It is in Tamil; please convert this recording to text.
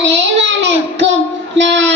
காலை நான்